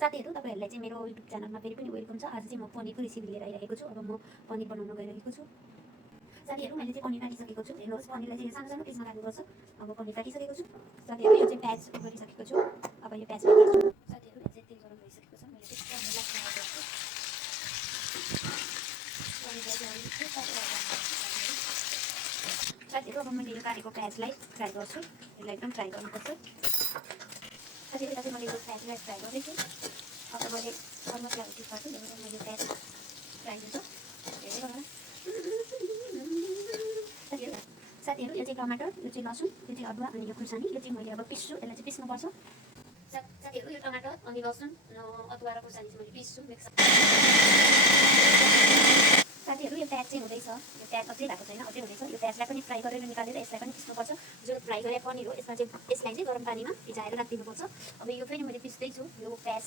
साथीहरू तपाईहरुलाई चाहिँ मेरो युट्युब च्यानलमा फेरि पनि वेलकम छ। आज चाहिँ म पनिरको रेसिपी लिएर आइरहेको छु। अब म पनिर बनाउन गइरहेको छु। साथीहरू मैले चाहिँ पनिर काटिसकेको छु। हेर्नुहोस् पनिरलाई चाहिँ सानो सानो पिसमा काट्नुपर्छ। अब पनिर काटिसकेको छु। साथीहरू यो चाहिँ प्याज गरिसकेको छु। अब यो प्याज काट्छु। साथीहरू यो चाहिँ तेल गरम भइसकेको छ। मैले चाहिँ पनिरलाई फ्राई गर्छु। पनिरलाई चाहिँ अलिकति साथीहरू अब मैले यो काटेको प्याजलाई फ्राई गर्छु। यसलाई एकदम फ्राई गर्नुपर्छ। साथीहरू यहाँ चाहिँ मैले यो प्याजलाई फ्राई गर्दैछु। अब मैले मसलाहरू टिप गर्छु। मैले प्याज फ्राई हुन्छ हेर्दै गर्नु। साथीहरू यो चाहिँ टमाटर, यो चाहिँ लसुन, यो चाहिँ अदुवा अनि यो खुर्सानी, यो चाहिँ मैले अब पिस्छु। यसलाई चाहिँ पिस्नुपर्छ। साथीहरू यो टमाटर अनि लसुन अदुवा र खुर्सानी चाहिँ मैले पिस्छु मिक्स। साथीहरू यो प्याज चाहिँ हुँदैछ। यो प्याज अझै भएको छैन, अझै हुँदैछ। यो प्याजलाई पनि फ्राई गरेर निकालेर यसलाई पनि पिस्नुपर्छ। जो फ्राई गरे पनिर हो यसलाई चाहिँ गरम पानीमा भिजाएर राखिदिनुपर्छ। अब यो फेरि मैले पिस्दैछु यो प्याज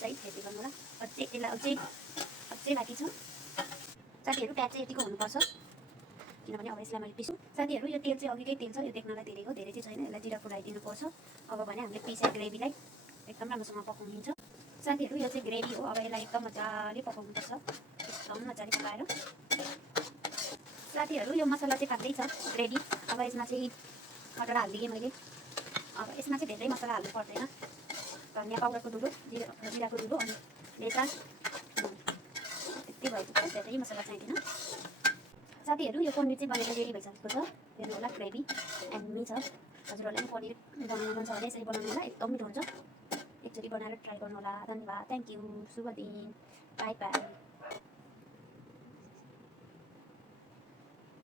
सहित हेर्दै गर्नु होला। अझै यसलाई अझै बाँकी छ। साथीहरू प्याज चाहिँ यतिको हुनुपर्छ किनभने अब यसलाई मैले पिस्छु। साथीहरू यो तेल चाहिँ अघिकै तेल छ। यो देख्नलाई धेरै हो, धेरै चाहिँ छैन। यसलाई जिरा फुलाइदिनुपर्छ। अब भने हामीले पिसेको ग्रेभीलाई एकदम राम्रोसँग पकाउनुहुन्छ। साथीहरू यो चाहिँ ग्रेभी हो। अब यसलाई एकदम मजाले पकाउनुपर्छ। एकदम मजाले पकाएर साथीहरू यो मसला चाहिँ पाक्दैछ ग्रेभी। अब यसमा चाहिँ मटर हालिदिएँ मैले। अब यसमा चाहिँ धेरै मसला हाल्नु पर्दैन। धनिया पाउडरको धुलो, जिराको धुलो अनि लेचा यति भएको धेरै मसला चाहिँदैन। साथीहरू यो पनिर चाहिँ बनेर रेडी भइसकेको छ। हेर्नु होला ग्रेभी एन्डमी छ। हजुरहरूलाई पनि पनिर बनाउनु मन छ भने यसरी बनाउनु होला, एकदम मिठो हुन्छ। एकचोटि बनाएर ट्राई गर्नु होला। धन्यवाद, थ्याङ्क यू, शुभ दिन, बाई बाई।